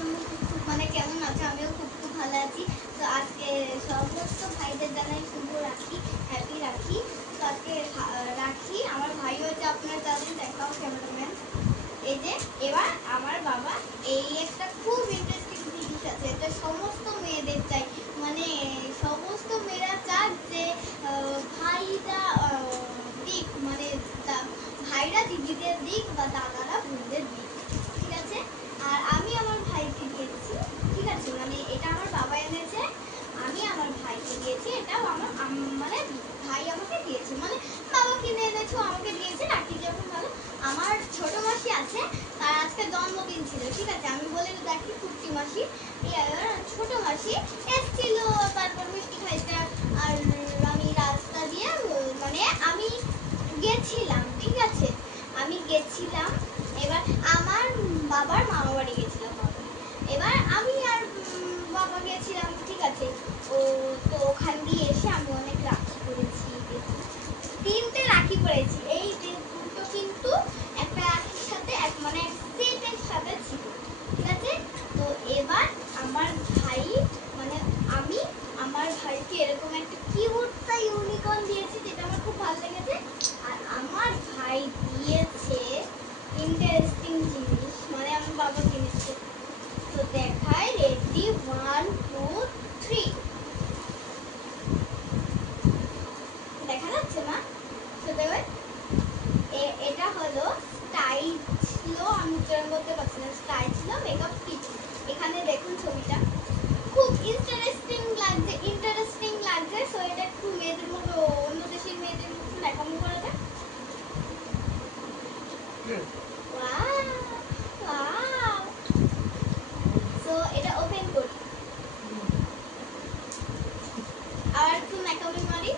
সঙ্গে খুব মানে কেমন আছে? আমিও খুব ভালো আছি। তো আজকে সমস্ত ভাইদের জানাই শুভ রাখি, হ্যাপি রাখি। তো আজকে রাখি আমার ভাই হচ্ছে আপনারা জানেন, দেখাও ক্যামেরাম্যান। এই যে এবার আমার বাবা এই একটা খুব ইন্টারেস্টিং জিনিস আছে, এটা সমস্ত মেয়েদের চাই, মানে সমস্ত মেয়েরা চায় যে ভাইরা দিক, মানে ভাইরা দিদিদের দিক বা দাদারা বোনদের দিক, ঠিক আছে? আর আমি আমার ভাইকে দিয়েছি, ঠিক আছে, মানে এটা আমার বাবা এনেছে, আমি আমার ভাইকে দিয়েছি, এটাও আমার মানে ভাই আমাকে দিয়েছে, মানে বাবা কিনে এনেছে আমাকে দিয়েছে। রাখি যখন ভালো, আমার ছোট মাসি আছে, তার আজকে জন্মদিন ছিল, ঠিক আছে, আমি বলে দেখি কুর্তি মাসি, ছোট মাসি এসেছিল, তারপর মিষ্টি খাইতে, আর আমি রাস্তা দিয়ে মানে আমি গেছিলাম, ঠিক আছে, আমি গেছিলাম, এবার আমার বাবার মামা বাড়ি গেছিলাম, এবার আমি আর বাবা গেছিলাম, ঠিক আছে, ও তো ওখান দিয়ে এসে আমি অনেক রাখি করেছি, 3টে রাখি করেছি, এই দুটো কিন্তু একটা রাখির সাথে এক মানে সেটের সাথে ছিল, ঠিক আছে। তো এবার আমার ভাই মানে আমি আমার ভাইকে এরকম একটা কিউটটা ইউনিকর্ন দিয়েছি, যেটা আমার খুব ভালো লেগেছে। আর আমার ভাই দিয়েছে ইন্টারেস্টিং জিনিস, মানে আমার বাবা কিনেছে, তো দেখায়, রেডি 1 2 3, দেখা যাচ্ছে না? তো দেখো এটা হলো স্টাইল ছিল, আমি উচ্চারণ করতে পারছি না, স্টাইল ছিল মেকআপ কিট। এখানে দেখুন ছবিটা খুব ইন্টারেস্টিং লাগছে। সো এটা একটু মেয়েদের মতো, অন্য দেশের মেয়েদের মতো দেখানো করা যায়। ওয়াও ওয়াও, সো এটা ওপেন করি, আর একটু মেকআপ মারি।